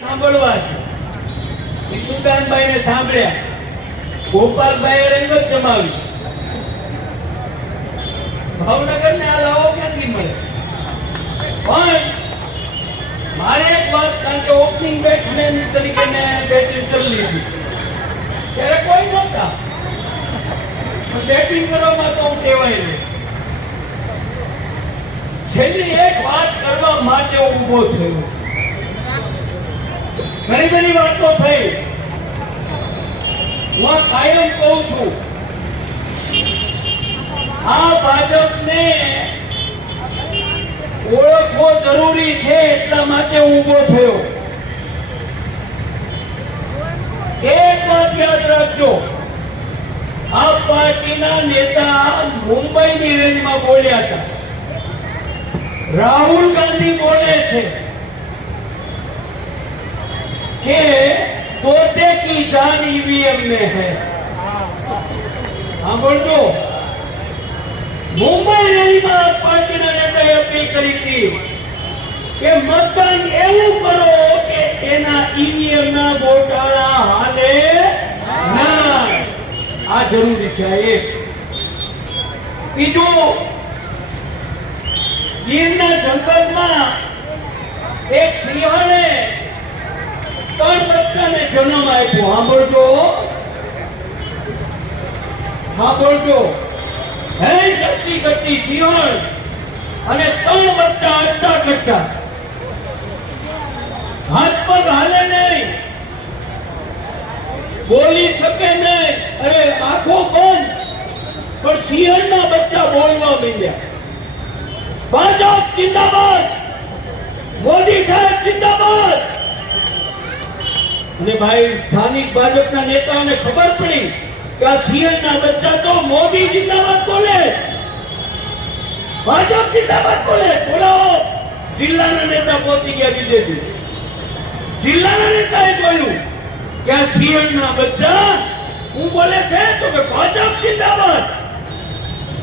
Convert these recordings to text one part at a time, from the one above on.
સાંભળવા છે. ઈશુદાનભાઈ ને ભાવનગર ને આ લાવો તરીકે કોઈ નહોતા. બેટિંગ કરવામાં તો હું ટેવાય છેલ્લી એક વાત કરવા માટે ઊભો થયો. ઘણી બધી વાતો થઈ. હું કાયમ કહું છું, આ ભાજપને ઓળખવો જરૂરી છે એટલા માટે ઊભો થયો. એક વાત યાદ રાખજો, આ પાર્ટીના નેતા મુંબઈની રેન્જમાં બોલ્યા હતા. રાહુલ ગાંધી બોલે છે. कि तोते की जान ईवीएम में है સાંભળજો મુંબઈ રેલીમાં પાર્ટીના નેતાએ અપીલ કરી હતી કે મતદાન એવું કરો કે એના ઈવીએમ ના ગોટાળા હાલે ના આ જરૂરી છે આ એક બીજું ગીરના જંગલમાં એક સિંહણે ત્રણ બચ્ચાને જન્મ આપ્યો. સાંભળજો. સાંભળજો. હે ઘટતી ઘટતી સિંહણ અને ત્રણ બચ્ચા અડતા કટ્ટા હાથ પગ હાલે નહીં. બોલી શકે નહીં. અરે, આંખો બંધ. પણ સિંહણના બચ્ચા બોલવા માંડ્યા. ભાજપ જિંદાબાદ. મોદી સાહેબ, જિંદાબાદ. અને ભાઈ સ્થાનિક ભાજપના નેતાઓને ખબર પડી કે આ સિંહણના બચ્ચા તો મોદી જિંદાબાદ બોલે. ભાજપ જિંદાબાદ બોલે. બોલાવો જિલ્લાના નેતા પહોંચી ગયા બીજેપી જિલ્લાના નેતાએ કહ્યું કે આ સિંહણના બચ્ચા હું બોલે છે તો કે ભાજપ જિંદાબાદ.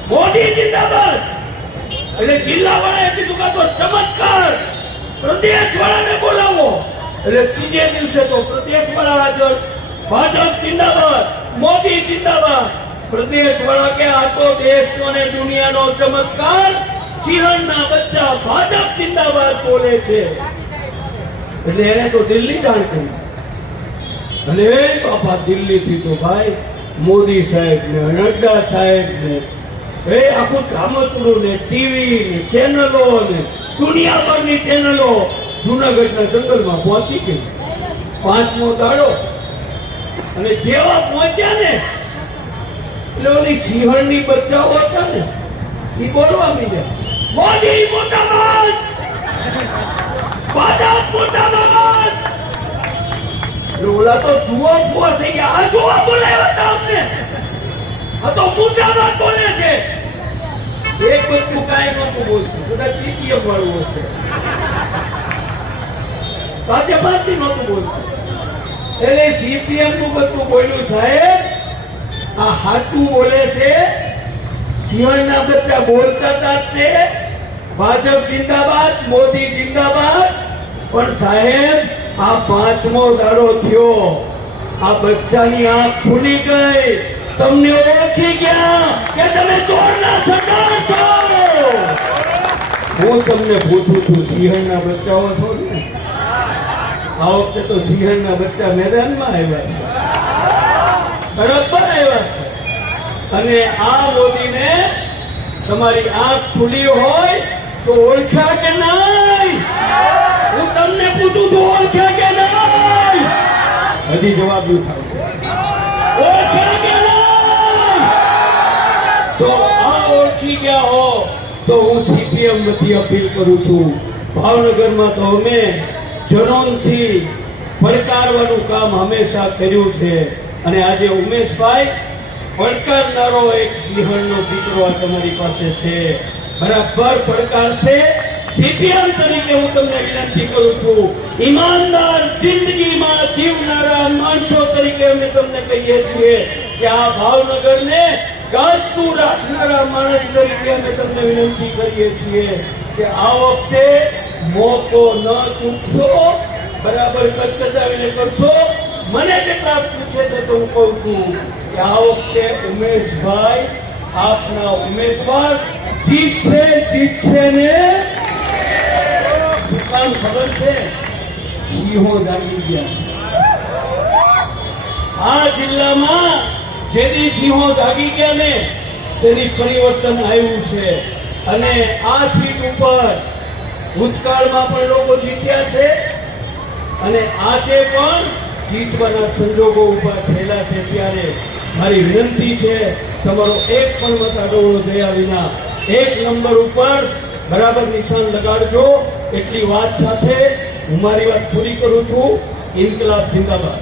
મોદી જિંદાબાદ. એટલે જિલ્લા વાળાએ કીધું કે આ તો ચમત્કાર. પ્રદેશ વાળાને બોલાવો. એટલે ત્રીજે દિવસે તો પ્રદેશ વડા હાજર. ભાજપ જિંદાબાદ, મોદી જિંદાબાદ. પ્રદેશ વડા કે આ તો દેશનો અને દુનિયાનો ચમત્કાર સિંહણના બચ્ચા ભાજપ જિંદાબાદ બોલે છે. એટલે એને તો દિલ્હી જાણ કરી. અને બાપા, દિલ્હીથી તો ભાઈ મોદી સાહેબ ને નડ્ડા સાહેબ ને એ આખું કામતરું ને, ટીવી ને, ચેનલો ને, દુનિયાભરની ચેનલો જુનાગઢના જંગલમાં પહોંચી ગઈ. પાંચમો દાડો. અને જેવા પહોંચ્યા ને, એટલે ઓલી સિંહણની બચ્ચાઓ હતા ને એ બોલવા મીડ્યા, મોદી મોટાબાદ ભાજપ મોટાબાદ એટલે ઓલા તો જુઓ જુઓ થઈ ગયા. આ જોવા બોલાવ્યા હતા અમને. આ તો મુદ્દાબાદ બોલે છે. એક બધું કાંઈ નહોતું બોલતું બધા સીટીએમ વાળું હશે. ભાજપાથી નહોતું બોલતું એટલે સીપીએમનું બધું બોલ્યું, સાહેબ, આ હાચું બોલે છે. જીવનના બચ્ચા બોલતા હતા તે. ભાજપ જિંદાબાદ, મોદી જિંદાબાદ. પણ સાહેબ, આ પાંચમો દાડો થયો. આ બચ્ચાની આંખ ખુલી ગઈ. તમને ઓળખી ગયા કે તમે ચોરના સરદાર છો? હું તમને પૂછું છું, સિંહણના બચ્ચાઓ છો ને? આ વખતે તો સિંહણના બચ્ચા મેદાનમાં આવ્યા છે. બરાબર આવ્યા છે. અને આ મોદીને તમારી આંખ ખુલી હોય તો ઓળખ્યા કે નહીં? હું તમને પૂછું છું, ઓળખ્યા કે નહીં? હજી જવાબ નહીં થાય ઓળખ્યા કે નહીં? તો આ ઓળખી ગયા હો, તો હું સીપીએમ વતી અપીલ કરું છું. ભાવનગરમાં તો અમે જનોનથી પડકારવાનું કામ હંમેશા કર્યું છે. અને આજે ઉમેશભાઈ પડકારનારો એક સિંહણનો દીકરો તમારી પાસે છે. બરાબર પડકાર છે? સીપીએમ તરીકે હું તમને વિનંતી કરું છું. ઈમાનદાર જિંદગીમાં જીવનારા માણસો તરીકે અમે તમને કહીએ છીએ કે આ ભાવનગરને ગાજતું રાખનારા માણસ તરીકે અમે તમને વિનંતી કરીએ છીએ કે આ વખતે મોકો ન ચૂકશો, બરાબર કચકચાવીને કરશો. મને જેટલા પૂછે છે તો હું કહું છું કે આ વખતે ઉમેશભાઈ આપના ઉમેદવાર જીતશે જીતશે ને શું ખબર છે? સિંહો જાગી ગયા. આ જિલ્લામાં જેથી સિંહો જાગી ગયા ને, તેની પરિવર્તન આવ્યું છે. અને આ સીટ ઉપર ભૂતકાળમાં પણ લોકો જીત્યા છે અને આજે પણ જીતવાના સંજોગો ઊભા થયેલા છે. ત્યારે મારી વિનંતી છે, તમારો એક પણ મત અડવડો થયા વિના એક નંબર ઉપર બરાબર નિશાન લગાડજો. એટલી વાત સાથે હું મારી વાત પૂરી કરું છું. ઇન્કલાબ જિંદાબાદ.